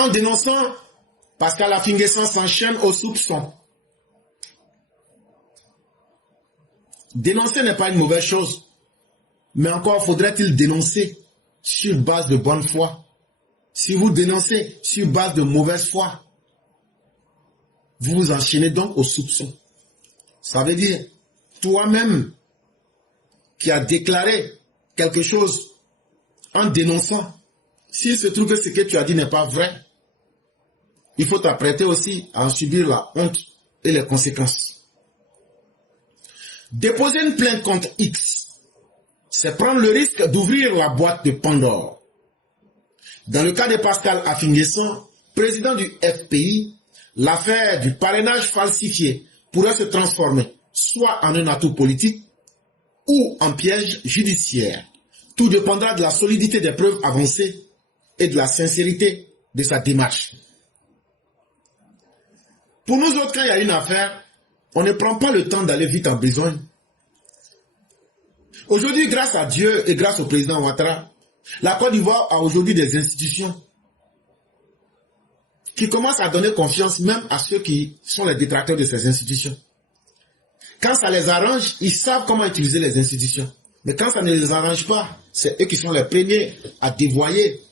en dénonçant Pascal Affi-N'Guessan s'enchaîne aux soupçons. Dénoncer n'est pas une mauvaise chose, mais encore faudrait-il dénoncer sur base de bonne foi. Si vous dénoncez sur base de mauvaise foi, vous vous enchaînez donc aux soupçons. Ça veut dire, toi-même qui as déclaré quelque chose en dénonçant, s'il se trouve que ce que tu as dit n'est pas vrai, il faut t'apprêter aussi à en subir la honte et les conséquences. Déposer une plainte contre X, c'est prendre le risque d'ouvrir la boîte de Pandore. Dans le cas de Pascal Affi-N'Guessan, président du FPI, l'affaire du parrainage falsifié pourrait se transformer soit en un atout politique ou en piège judiciaire. Tout dépendra de la solidité des preuves avancées et de la sincérité de sa démarche. Pour nous autres, quand il y a une affaire, on ne prend pas le temps d'aller vite en besogne. Aujourd'hui, grâce à Dieu et grâce au président Ouattara, la Côte d'Ivoire a aujourd'hui des institutions qui commencent à donner confiance même à ceux qui sont les détracteurs de ces institutions. Quand ça les arrange, ils savent comment utiliser les institutions. Mais quand ça ne les arrange pas, c'est eux qui sont les premiers à dévoyer,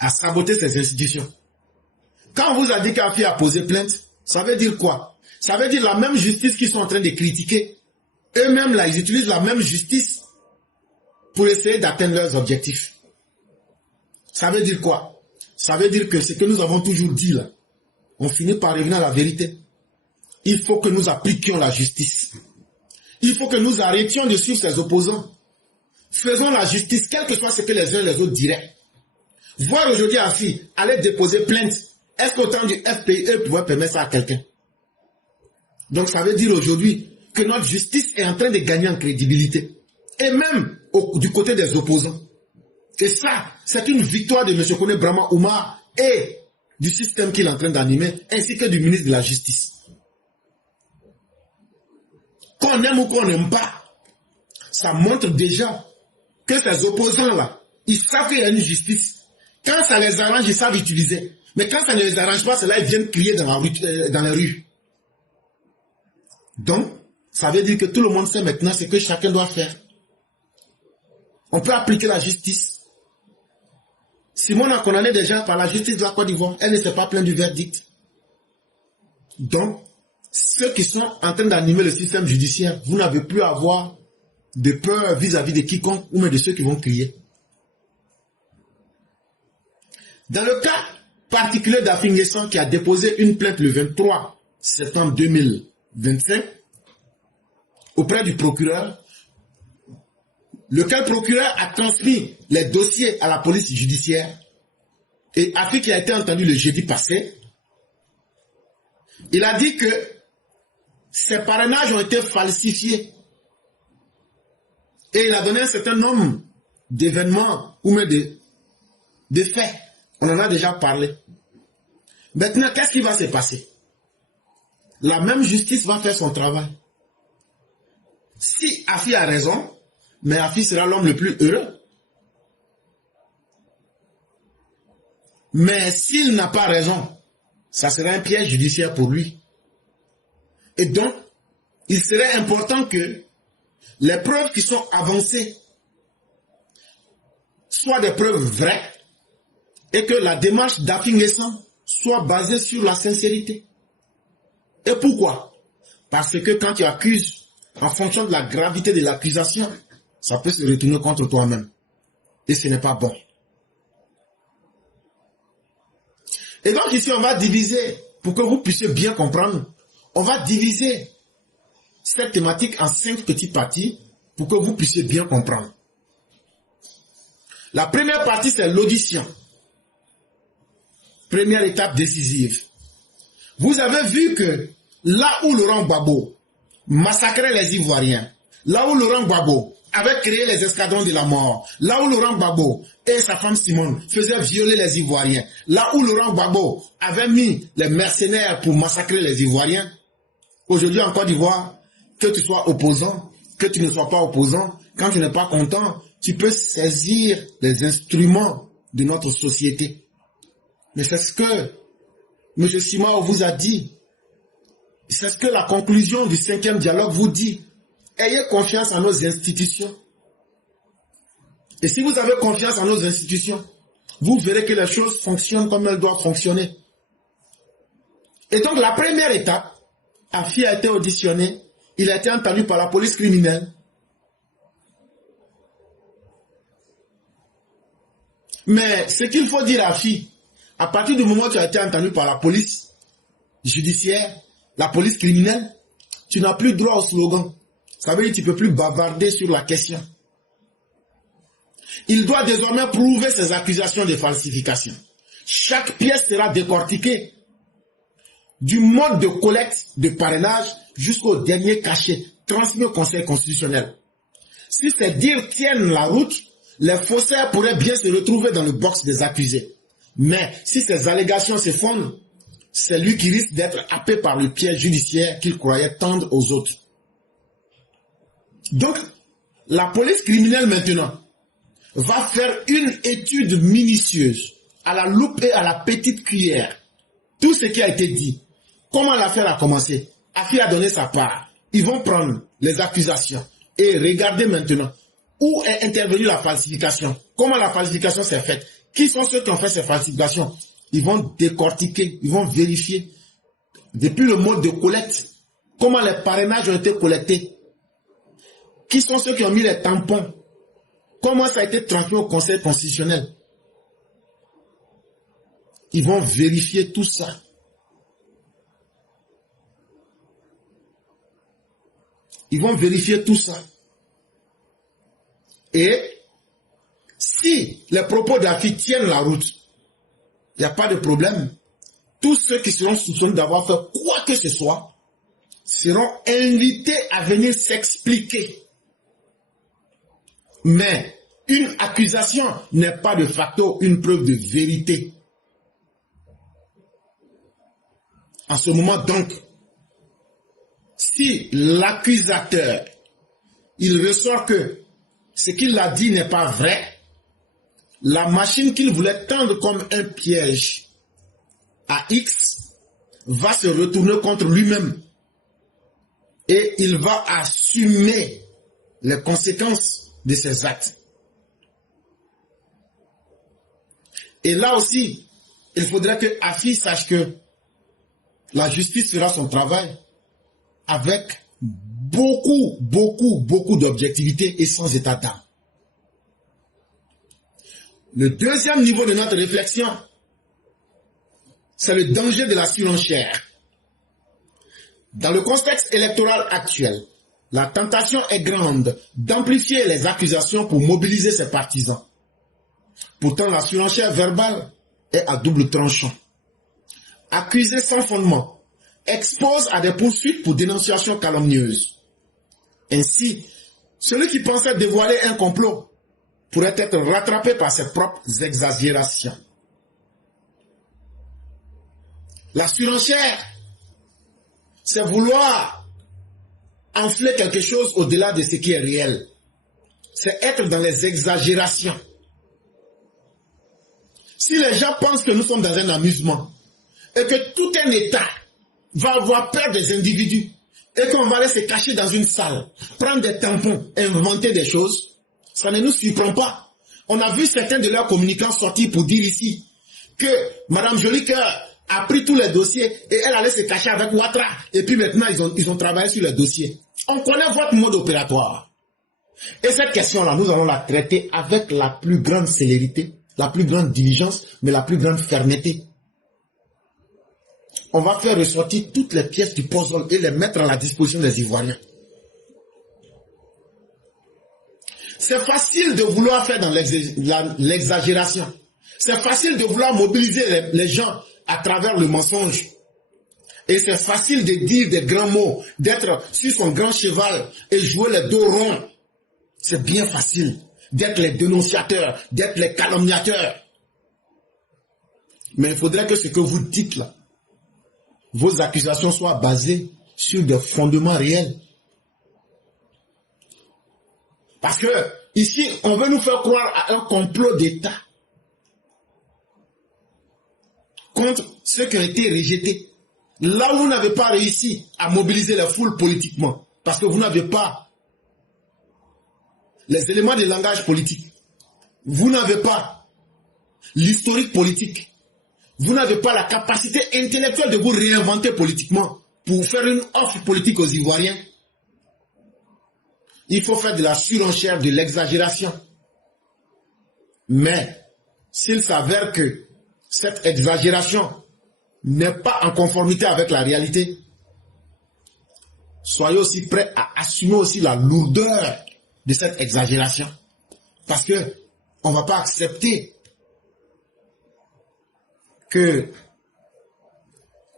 à saboter ces institutions. Quand on vous a dit qu'Affi a posé plainte, ça veut dire quoi? Ça veut dire la même justice qu'ils sont en train de critiquer. Eux-mêmes, là, ils utilisent la même justice pour essayer d'atteindre leurs objectifs. Ça veut dire quoi? Ça veut dire que ce que nous avons toujours dit, là, on finit par revenir à la vérité. Il faut que nous appliquions la justice. Il faut que nous arrêtions de suivre ces opposants. Faisons la justice, quel que soit ce que les uns et les autres diraient. Voir aujourd'hui Affi aller déposer plainte, est-ce qu'au temps du FPI, eux pouvaient permettre ça à quelqu'un? Donc ça veut dire aujourd'hui que notre justice est en train de gagner en crédibilité. Et même du côté des opposants. Et ça, c'est une victoire de M. Kone Brahma Oumar et du système qu'il est en train d'animer, ainsi que du ministre de la Justice. Qu'on aime ou qu'on n'aime pas, ça montre déjà que ces opposants-là, ils savent qu'il y a une justice. Quand ça les arrange, ils savent utiliser. Mais quand ça ne les arrange pas, c'est là ils viennent crier dans les rues. Donc, ça veut dire que tout le monde sait maintenant ce que chacun doit faire. On peut appliquer la justice. Simone a condamné déjà par la justice de la Côte d'Ivoire. Elle ne s'est pas plainte du verdict. Donc, ceux qui sont en train d'animer le système judiciaire, vous n'avez plus à avoir de peur vis-à-vis de quiconque ou même de ceux qui vont crier. Dans le cas particulier d'Affi-N'Guessan qui a déposé une plainte le 23 septembre 2025 auprès du procureur, lequel procureur a transmis les dossiers à la police judiciaire, et Affi qui a été entendu le jeudi passé, il a dit que ces parrainages ont été falsifiés. Et il a donné un certain nombre d'événements ou même de faits. On en a déjà parlé. Maintenant, qu'est-ce qui va se passer? La même justice va faire son travail. Si Affi a raison, mais Affi sera l'homme le plus heureux. Mais s'il n'a pas raison, ça sera un piège judiciaire pour lui. Et donc, il serait important que les preuves qui sont avancées soient des preuves vraies et que la démarche d'Affi-N'Guessan soit basée sur la sincérité. Et pourquoi? Parce que quand tu accuses, en fonction de la gravité de l'accusation, ça peut se retourner contre toi-même. Et ce n'est pas bon. Et donc ici, on va diviser, pour que vous puissiez bien comprendre, on va diviser cette thématique en 5 petites parties pour que vous puissiez bien comprendre. La première partie, c'est l'audition. Première étape décisive. Vous avez vu que là où Laurent Gbagbo massacrait les Ivoiriens, là où Laurent Gbagbo avait créé les escadrons de la mort, là où Laurent Gbagbo et sa femme Simone faisaient violer les Ivoiriens, là où Laurent Gbagbo avait mis les mercenaires pour massacrer les Ivoiriens, aujourd'hui en Côte d'Ivoire, que tu sois opposant, que tu ne sois pas opposant, quand tu n'es pas content, tu peux saisir les instruments de notre société Mais c'est ce que M. Simao vous a dit. C'est ce que la conclusion du 5e dialogue vous dit. Ayez confiance en nos institutions. Et si vous avez confiance en nos institutions, vous verrez que les choses fonctionnent comme elles doivent fonctionner. Et donc la première étape, Afi a été auditionné, il a été entendu par la police criminelle. Mais ce qu'il faut dire à Afi, à partir du moment où tu as été entendu par la police judiciaire, la police criminelle, tu n'as plus droit au slogan. Ça veut dire que tu ne peux plus bavarder sur la question. Il doit désormais prouver ses accusations de falsification. Chaque pièce sera décortiquée, du mode de collecte de parrainage jusqu'au dernier cachet transmis au Conseil constitutionnel. Si ces dires tiennent la route, les faussaires pourraient bien se retrouver dans le box des accusés. Mais si ces allégations se fondent, c'est lui qui risque d'être happé par le piège judiciaire qu'il croyait tendre aux autres. Donc, la police criminelle maintenant va faire une étude minutieuse, à la loupe et à la petite cuillère. Tout ce qui a été dit, comment l'affaire a commencé, Afi a donné sa part. Ils vont prendre les accusations et regarder maintenant où est intervenue la falsification, comment la falsification s'est faite, qui sont ceux qui ont fait ces falsifications. Ils vont décortiquer, ils vont vérifier depuis le mode de collecte, comment les parrainages ont été collectés, qui sont ceux qui ont mis les tampons, comment ça a été transmis au Conseil constitutionnel. Ils vont vérifier tout ça. Ils vont vérifier tout ça. Et si les propos d'Afi tiennent la route, il n'y a pas de problème. Tous ceux qui seront soupçonnés d'avoir fait quoi que ce soit seront invités à venir s'expliquer. Mais une accusation n'est pas de facto une preuve de vérité. En ce moment donc, si l'accusateur, il ressort que ce qu'il a dit n'est pas vrai, la machine qu'il voulait tendre comme un piège à X va se retourner contre lui-même et il va assumer les conséquences de ses actes. Et là aussi, il faudrait que Afi sache que la justice fera son travail avec beaucoup d'objectivité et sans état d'âme. Le deuxième niveau de notre réflexion, c'est le danger de la surenchère. Dans le contexte électoral actuel, la tentation est grande d'amplifier les accusations pour mobiliser ses partisans. Pourtant, la surenchère verbale est à double tranchant. Accuser sans fondement expose à des poursuites pour dénonciation calomnieuse. Ainsi, celui qui pensait dévoiler un complot pourrait être rattrapé par ses propres exagérations. La surenchère, c'est vouloir enfler quelque chose au-delà de ce qui est réel. C'est être dans les exagérations. Si les gens pensent que nous sommes dans un amusement et que tout un État va avoir peur des individus et qu'on va aller se cacher dans une salle, prendre des tampons, inventer des choses, ça ne nous surprend pas. On a vu certains de leurs communicants sortir pour dire ici que Mme Jolicoeur a pris tous les dossiers et elle allait se cacher avec Ouattara. Et puis maintenant, ils ont travaillé sur les dossiers. On connaît votre mode opératoire. Et cette question-là, nous allons la traiter avec la plus grande célérité, la plus grande diligence, mais la plus grande fermeté. On va faire ressortir toutes les pièces du puzzle et les mettre à la disposition des Ivoiriens. C'est facile de vouloir faire dans l'exagération. C'est facile de vouloir mobiliser les gens à travers le mensonge. Et c'est facile de dire des grands mots, d'être sur son grand cheval et jouer les dos ronds. C'est bien facile d'être les dénonciateurs, d'être les calomniateurs. Mais il faudrait que ce que vous dites là, vos accusations soient basées sur des fondements réels. Parce que ici, on veut nous faire croire à un complot d'État. contre ceux qui ont été rejetés. Là où vous n'avez pas réussi à mobiliser les foules politiquement, parce que vous n'avez pas les éléments de langage politique, vous n'avez pas l'historique politique, vous n'avez pas la capacité intellectuelle de vous réinventer politiquement pour faire une offre politique aux Ivoiriens. Il faut faire de la surenchère, de l'exagération. Mais s'il s'avère que cette exagération n'est pas en conformité avec la réalité, soyez aussi prêts à assumer aussi la lourdeur de cette exagération. Parce que on ne va pas accepter que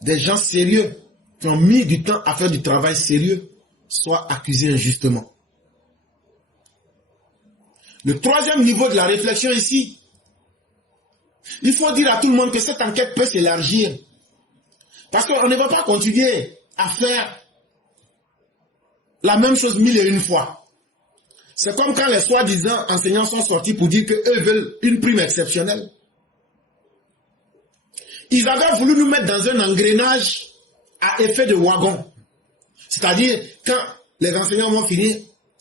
des gens sérieux qui ont mis du temps à faire du travail sérieux soient accusés injustement. Le troisième niveau de la réflexion ici, il faut dire à tout le monde que cette enquête peut s'élargir. Parce qu'on ne va pas continuer à faire la même chose 1001 fois. C'est comme quand les soi-disant enseignants sont sortis pour dire qu'eux veulent une prime exceptionnelle. Ils avaient voulu nous mettre dans un engrenage à effet de wagon. C'est-à-dire, quand les enseignants vont finir,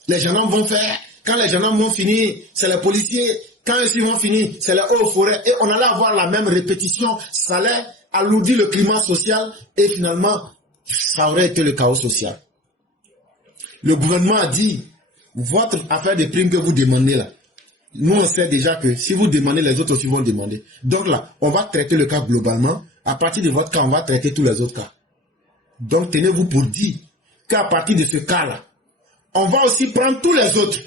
les gendarmes vont faire. Quand les gendarmes vont finir, c'est les policiers. Quand ils vont finir, c'est les hauts forêts. Et on allait avoir la même répétition. Ça allait alourdir le climat social. Et finalement, ça aurait été le chaos social. Le gouvernement a dit, votre affaire de primes que vous demandez là, nous on sait déjà que si vous demandez, les autres aussi vont demander. Donc là, on va traiter le cas globalement. À partir de votre cas, on va traiter tous les autres cas. Donc tenez-vous pour dire qu'à partir de ce cas-là, on va aussi prendre tous les autres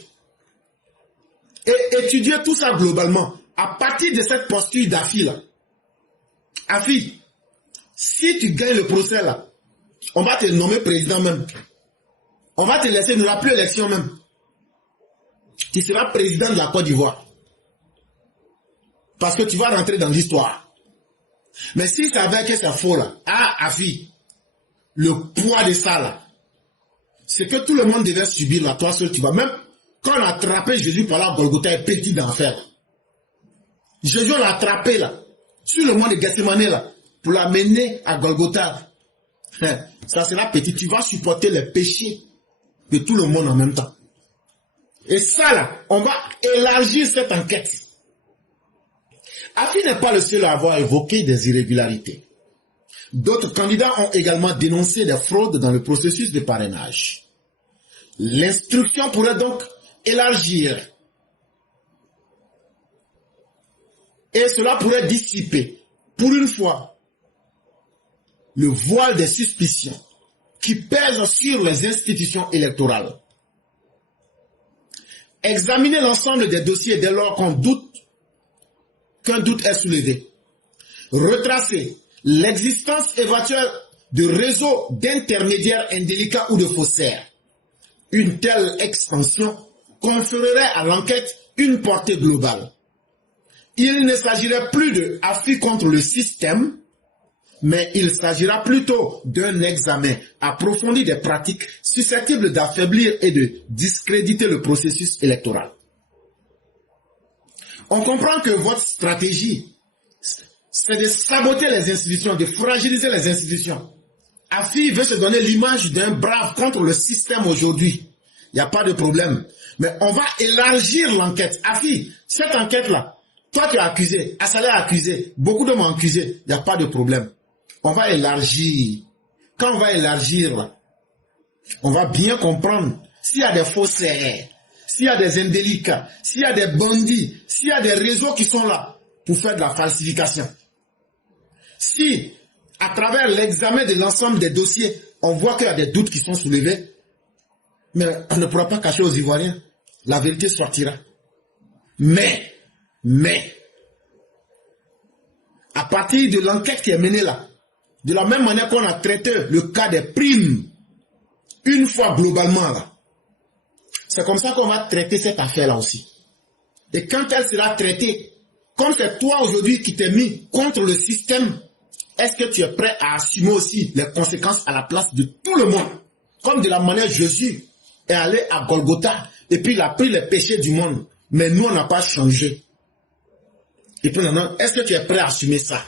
et étudier tout ça globalement. À partir de cette posture d'Afi là, Afi, si tu gagnes le procès là, on va te nommer président même. On va te laisser, il n'y aura plus élection même. Tu seras président de la Côte d'Ivoire. Parce que tu vas rentrer dans l'histoire. Mais si ça veut que c'est faux là, Afi, le poids de ça là, c'est que tout le monde devait subir là, toi seul tu vas. Même quand on a attrapé Jésus par là, Golgotha est petit d'enfer. Jésus on l'a attrapé là, sur le mont de Gethsemane là, pour l'amener à Golgotha. Ça sera petit, tu vas supporter les péchés de tout le monde en même temps. Et ça là, on va élargir cette enquête. Afi n'est pas le seul à avoir évoqué des irrégularités. D'autres candidats ont également dénoncé des fraudes dans le processus de parrainage. L'instruction pourrait donc élargir. Et cela pourrait dissiper, pour une fois, le voile des suspicions qui pèsent sur les institutions électorales. Examiner l'ensemble des dossiers dès lors qu'un doute est soulevé. Retracer l'existence éventuelle de réseaux d'intermédiaires indélicats ou de faussaires. Une telle extension conférerait à l'enquête une portée globale. Il ne s'agirait plus de Afi contre le système, mais il s'agira plutôt d'un examen approfondi des pratiques susceptibles d'affaiblir et de discréditer le processus électoral. On comprend que votre stratégie, c'est de saboter les institutions, de fragiliser les institutions. Afi veut se donner l'image d'un brave contre le système aujourd'hui. Il n'y a pas de problème. Mais on va élargir l'enquête. Afi, cette enquête-là, toi tu es accusé, Assalé est accusé, beaucoup de m'ont accusé, il n'y a pas de problème. On va élargir. Quand on va élargir, on va bien comprendre s'il y a des faussaires, s'il y a des indélicats, s'il y a des bandits, s'il y a des réseaux qui sont là pour faire de la falsification. Si, à travers l'examen de l'ensemble des dossiers, on voit qu'il y a des doutes qui sont soulevés, mais on ne pourra pas cacher aux Ivoiriens. La vérité sortira. Mais, à partir de l'enquête qui est menée là, de la même manière qu'on a traité le cas des primes, une fois globalement là, c'est comme ça qu'on va traiter cette affaire-là aussi. Et quand elle sera traitée, comme c'est toi aujourd'hui qui t'es mis contre le système, est-ce que tu es prêt à assumer aussi les conséquences à la place de tout le monde? Comme de la manière Jésus est allé à Golgotha et puis il a pris les péchés du monde. Mais nous, on n'a pas changé. Et puis maintenant, est-ce que tu es prêt à assumer ça?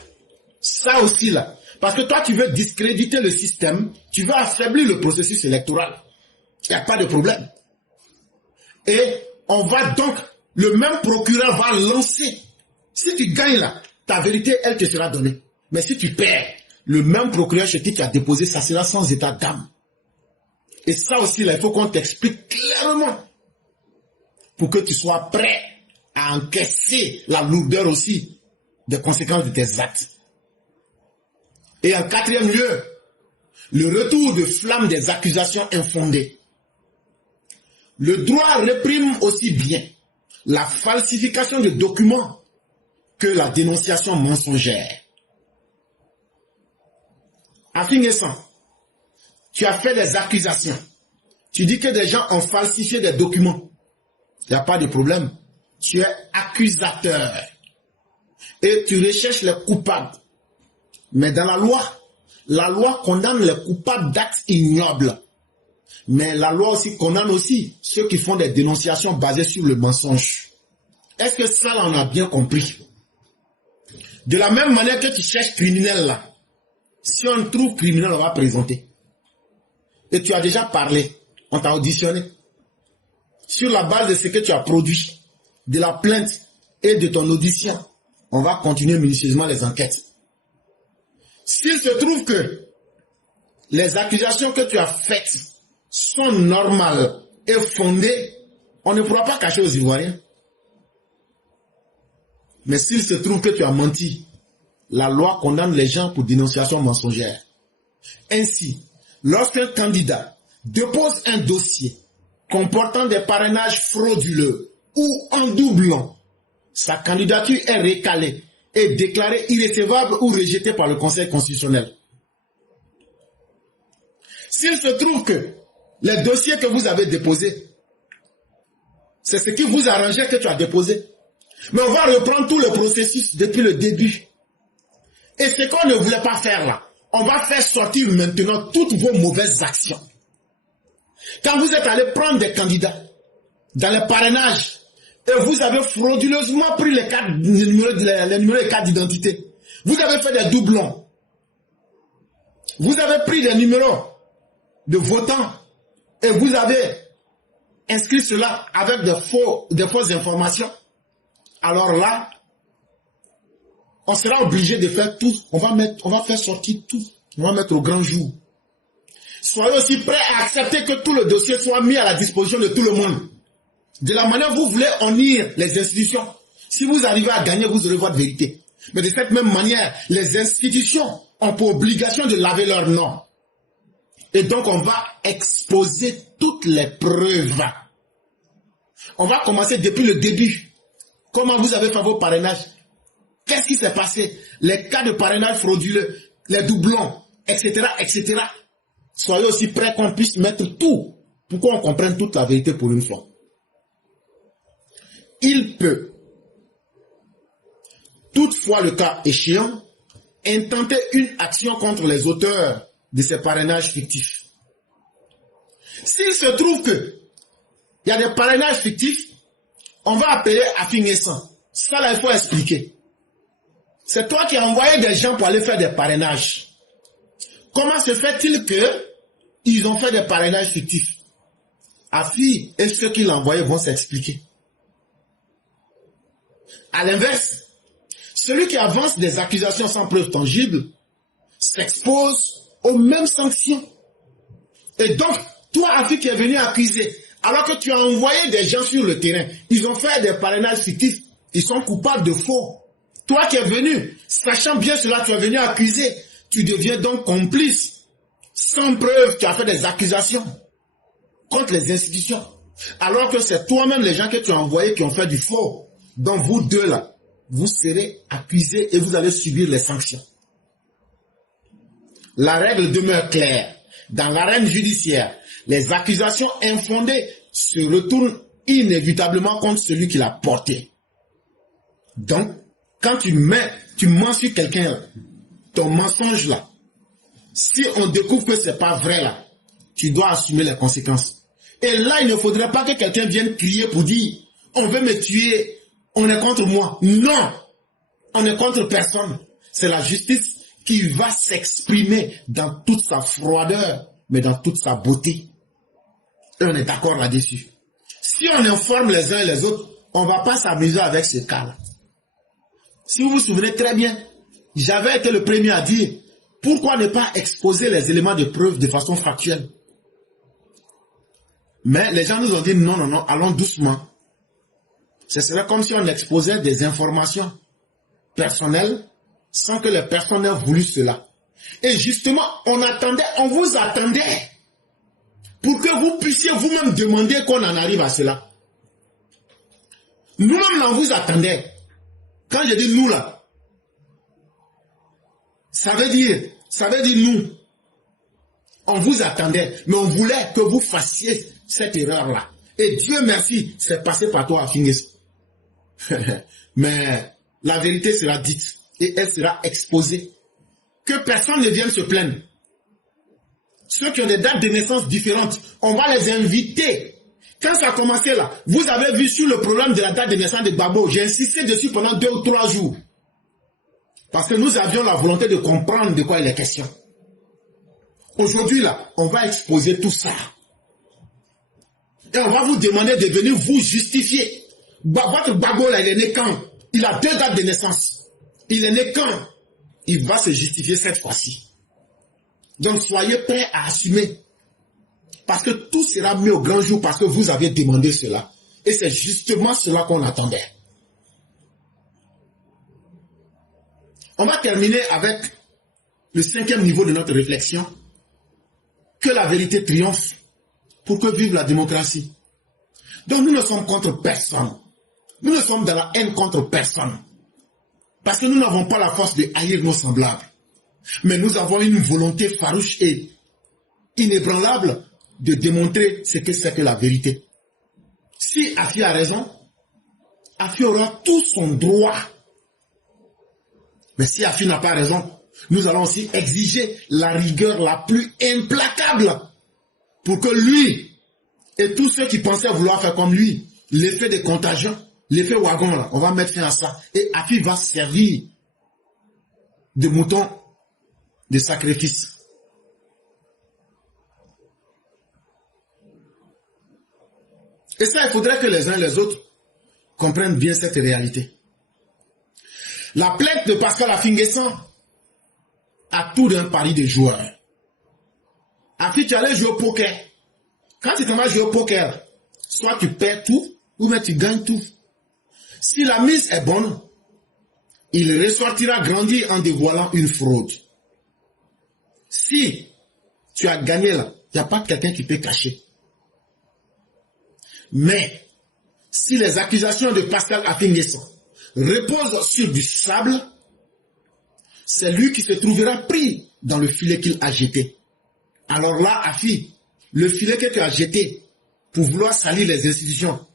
Ça aussi là. Parce que toi, tu veux discréditer le système, tu veux affaiblir le processus électoral. Il n'y a pas de problème. Et on va donc, le même procureur va lancer. Si tu gagnes là, ta vérité, elle te sera donnée. Mais si tu perds, le même procureur chez qui tu as déposé, ça sera sans état d'âme. Et ça aussi, là, il faut qu'on t'explique clairement pour que tu sois prêt à encaisser la lourdeur aussi des conséquences de tes actes. Et en quatrième lieu, le retour de flamme des accusations infondées. Le droit réprime aussi bien la falsification de documents que la dénonciation mensongère. Afin tu as fait des accusations. Tu dis que des gens ont falsifié des documents. Il n'y a pas de problème. Tu es accusateur. Et tu recherches les coupables. Mais dans la loi condamne les coupables d'actes ignobles. Mais la loi aussi condamne aussi ceux qui font des dénonciations basées sur le mensonge. Est-ce que ça, là, on a bien compris? De la même manière que tu cherches criminel, là, si on trouve criminel, on va présenter. Et tu as déjà parlé, on t'a auditionné. Sur la base de ce que tu as produit, de la plainte et de ton audition, on va continuer minutieusement les enquêtes. S'il se trouve que les accusations que tu as faites sont normales et fondées, on ne pourra pas cacher aux Ivoiriens. Mais s'il se trouve que tu as menti, la loi condamne les gens pour dénonciation mensongère. Ainsi, lorsqu'un candidat dépose un dossier comportant des parrainages frauduleux ou en doublant, sa candidature est recalée et déclarée irrecevable ou rejetée par le Conseil constitutionnel. S'il se trouve que les dossiers que vous avez déposés, c'est ce qui vous arrangeait que tu as déposé, mais on va reprendre tout le processus depuis le début. Et ce qu'on ne voulait pas faire là, on va faire sortir maintenant toutes vos mauvaises actions. Quand vous êtes allé prendre des candidats dans les parrainages et vous avez frauduleusement pris les numéros de cartes d'identité, vous avez fait des doublons, vous avez pris des numéros de votants et vous avez inscrit cela avec des fausses informations, alors là, on sera obligé de faire tout. On va faire sortir tout. On va mettre au grand jour. Soyez aussi prêts à accepter que tout le dossier soit mis à la disposition de tout le monde. De la manière dont vous voulez unir les institutions. Si vous arrivez à gagner, vous aurez votre vérité. Mais de cette même manière, les institutions ont pour obligation de laver leur nom. Et donc, on va exposer toutes les preuves. On va commencer depuis le début. Comment vous avez fait vos parrainages? Qu'est-ce qui s'est passé? Les cas de parrainage frauduleux, les doublons, etc., etc. Soyez aussi prêts qu'on puisse mettre tout pour qu'on comprenne toute la vérité pour une fois. Il peut, toutefois le cas échéant, intenter une action contre les auteurs de ces parrainages fictifs. S'il se trouve que il y a des parrainages fictifs, on va appeler Afin Naissant. Ça là, il faut expliquer. C'est toi qui as envoyé des gens pour aller faire des parrainages. Comment se fait-il que ils ont fait des parrainages fictifs? Afi et ceux qui l'ont envoyé vont s'expliquer. À l'inverse, celui qui avance des accusations sans preuve tangible s'expose aux mêmes sanctions. Et donc, toi, Afi qui est venu accuser, alors que tu as envoyé des gens sur le terrain, ils ont fait des parrainages fictifs, ils sont coupables de faux. Toi qui es venu, sachant bien cela, tu es venu accuser, tu deviens donc complice. Sans preuve, tu as fait des accusations contre les institutions. Alors que c'est toi-même les gens que tu as envoyés qui ont fait du faux. Donc vous deux là, vous serez accusés et vous allez subir les sanctions. La règle demeure claire. Dans l'arène judiciaire, les accusations infondées se retournent inévitablement contre celui qui l'a porté. Donc, quand tu mens sur quelqu'un, ton mensonge là, si on découvre que c'est pas vrai là, tu dois assumer les conséquences. Et là, il ne faudrait pas que quelqu'un vienne crier pour dire, on veut me tuer, on est contre moi. Non, on est contre personne. C'est la justice qui va s'exprimer dans toute sa froideur, mais dans toute sa beauté. Et on est d'accord là-dessus. Si on informe les uns et les autres, on ne va pas s'amuser avec ce cas-là. Si vous vous souvenez très bien, j'avais été le premier à dire, pourquoi ne pas exposer les éléments de preuve de façon factuelle? Mais les gens nous ont dit, non, non, non, allons doucement. Ce serait comme si on exposait des informations personnelles sans que les personnes n'aient voulu cela. Et justement, on vous attendait pour que vous puissiez vous-même demander qu'on en arrive à cela. Nous-mêmes, on vous attendait. Quand je dis nous là, ça veut dire nous. On vous attendait, mais on voulait que vous fassiez cette erreur-là. Et Dieu merci, c'est passé par toi à Fingues. Mais la vérité sera dite et elle sera exposée. Que personne ne vienne se plaindre. Ceux qui ont des dates de naissance différentes, on va les inviter. Quand ça a commencé là, vous avez vu sur le problème de la date de naissance de Gbagbo, j'ai insisté dessus pendant 2 ou 3 jours. Parce que nous avions la volonté de comprendre de quoi il est question. Aujourd'hui là, on va exposer tout ça. Et on va vous demander de venir vous justifier. Votre Gbagbo là, il est né quand? Il a 2 dates de naissance. Il est né quand? Il va se justifier cette fois-ci. Donc soyez prêts à assumer. Parce que tout sera mis au grand jour parce que vous avez demandé cela. Et c'est justement cela qu'on attendait. On va terminer avec le 5e niveau de notre réflexion. Que la vérité triomphe pour que vive la démocratie. Donc nous ne sommes contre personne. Nous ne sommes dans la haine contre personne. Parce que nous n'avons pas la force de haïr nos semblables. Mais nous avons une volonté farouche et inébranlable de démontrer ce que c'est que la vérité. Si Afi a raison, Afi aura tout son droit. Mais si Afi n'a pas raison, nous allons aussi exiger la rigueur la plus implacable pour que lui et tous ceux qui pensaient vouloir faire comme lui, l'effet de contagion, l'effet wagon, là, on va mettre fin à ça. Et Afi va servir de mouton de sacrifice. Et ça, il faudrait que les uns et les autres comprennent bien cette réalité. La plainte de Pascal Affi-N'Guessan a tout d'un pari de joueurs. Afi, tu allais jouer au poker. Quand tu t'en vas jouer au poker, soit tu perds tout, ou bien tu gagnes tout. Si la mise est bonne, il ressortira grandi en dévoilant une fraude. Si tu as gagné là, il n'y a pas quelqu'un qui peut cacher. Mais, si les accusations de Pascal Affi-N'Guessan reposent sur du sable, c'est lui qui se trouvera pris dans le filet qu'il a jeté. Alors là, Afi, le filet que tu as jeté pour vouloir salir les institutions,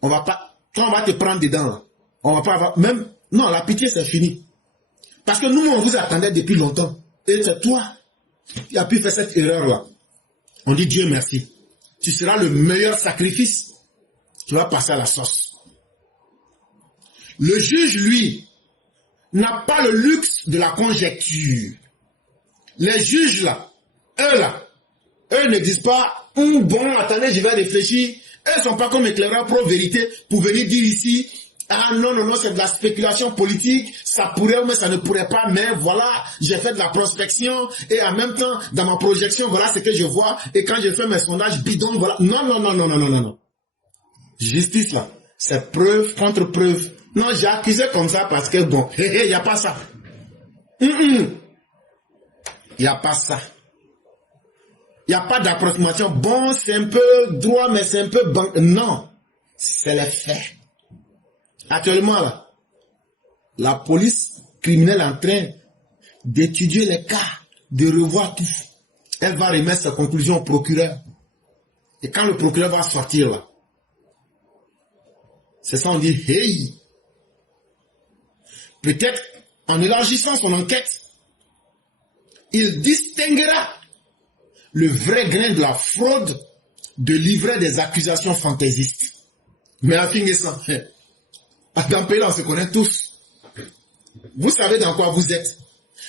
on va pas, quand on va te prendre dedans, là, on va pas avoir, même, non, la pitié c'est fini. Parce que nous, on vous attendait depuis longtemps. Et c'est toi qui as pu faire cette erreur-là. On dit Dieu merci. Tu seras le meilleur sacrifice. Tu vas passer à la sauce. Le juge, lui, n'a pas le luxe de la conjecture. Les juges, là, eux ne disent pas, bon, attendez, je vais réfléchir. Eux ne sont pas comme éclaireurs pro-vérité pour venir dire ici, ah non, non, non, c'est de la spéculation politique, ça pourrait ou mais ça ne pourrait pas, mais voilà, j'ai fait de la prospection et en même temps, dans ma projection, voilà ce que je vois et quand je fais mes sondages bidons, voilà. Non, non, non, non, non, non, non, non. Justice là, c'est preuve contre preuve. Non, j'ai accusé comme ça parce que bon, il n'y a pas ça. Il n'y a pas ça. Il n'y a pas d'approximation. Bon, c'est un peu droit, mais c'est un peu bon. Non, c'est les faits. Actuellement, là, la police criminelle est en train d'étudier les cas, de revoir tout. Elle va remettre sa conclusion au procureur. Et quand le procureur va sortir, là, c'est ça, on dit, hey! Peut-être, en élargissant son enquête, il distinguera le vrai grain de la fraude de livrer des accusations fantaisistes. Mais à finir ça, dans le pays, on se connaît tous. Vous savez dans quoi vous êtes.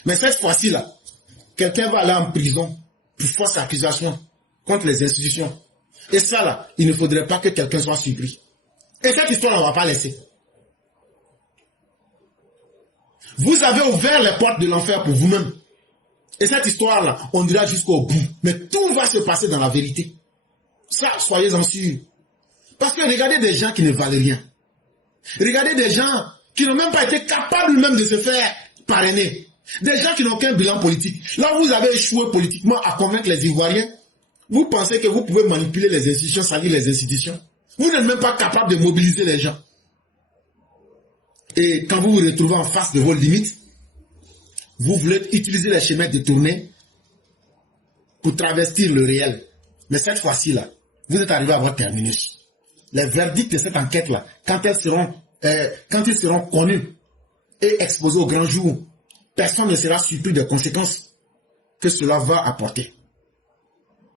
Mais cette fois-ci là, quelqu'un va aller en prison pour fausse accusation contre les institutions. Et ça là, il ne faudrait pas que quelqu'un soit surpris. Et cette histoire, on ne va pas laisser. Vous avez ouvert les portes de l'enfer pour vous-même. Et cette histoire-là, on dira jusqu'au bout. Mais tout va se passer dans la vérité. Ça, soyez-en sûrs. Parce que regardez des gens qui ne valent rien. Regardez des gens qui n'ont même pas été capables même de se faire parrainer. Des gens qui n'ont qu'un bilan politique. Là, vous avez échoué politiquement à convaincre les Ivoiriens. Vous pensez que vous pouvez manipuler les institutions, salir les institutions. Vous n'êtes même pas capable de mobiliser les gens. Et quand vous vous retrouvez en face de vos limites, vous voulez utiliser les chemins détournés pour travestir le réel. Mais cette fois-ci, là, vous êtes arrivé à votre terminus. Les verdicts de cette enquête-là, quand ils seront connus et exposés au grand jour, personne ne sera surpris des conséquences que cela va apporter.